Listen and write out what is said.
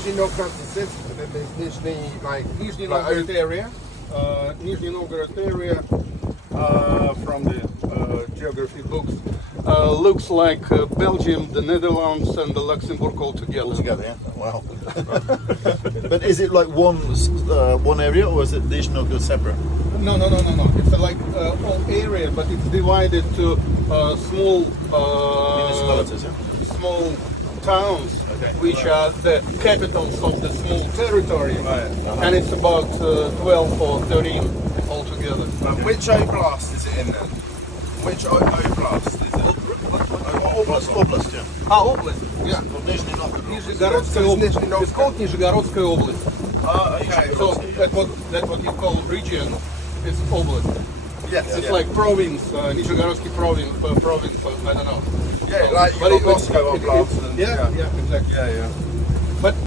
Nizny Novgorod is and then there's Nizhny, like Nizny Novgorod area. Nizhny Novgorod area from the geography books looks like Belgium, the Netherlands, and the Luxembourg all together. Altogether, yeah. Wow. But is it like one area, or is it Nizhny Novgorod separate? No. It's like whole area, but it's divided to small Municipalities, yeah? small towns, which are the capitals of the small territory, and it's about 12 or 13 altogether. Which oblast is it in then? Which oblast is it? Oblast, yeah. Oblast, yeah. Nizhny Novgorod. Нижегородская So it's область. Nizhny Novgorod. It's called Нижегородская область. Okay. So that's what you call region. It's oblast. Yes, It's yeah. like province, Nizhegorodsky province, I don't know. Yeah, like But you've got it- Moscow it- oblast and Yeah, exactly. yeah. But